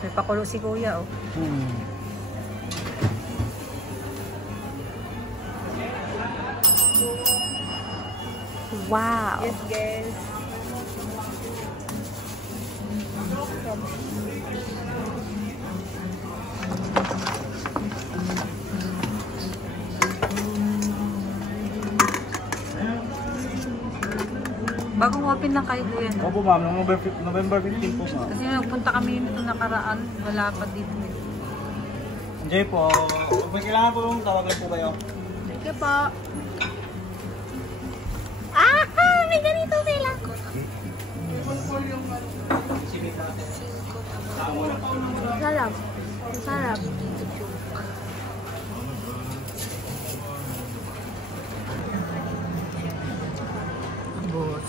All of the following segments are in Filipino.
May pakulo si kuya, oh. Wow. Yes, guys. Bagong open lang kayo doon. Opo ma'am, November 15 po ma'am. Kasi nagpunta kami nito nakaraan, wala pa dito. Enjoy po. Kung may kailangan po nung tawag lang po kayo. Thank you po. Ah! May ganito sila. Sarap. Sarap.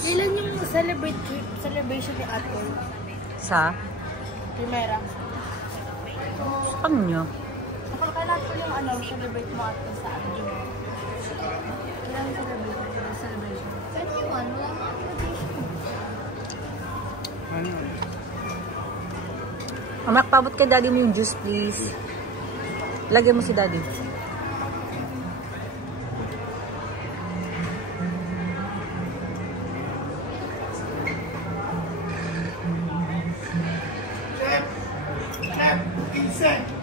Ilan yung celebration ni Ate? Sa? Primera. Sa kanya? Kailan po yung celebrate mo Ate sa Ate? Kailan yung celebration? Saan yung wala nga Amak, pabot kay daddy mo yung juice, please. Lagyan mo si daddy. Chef, Insect.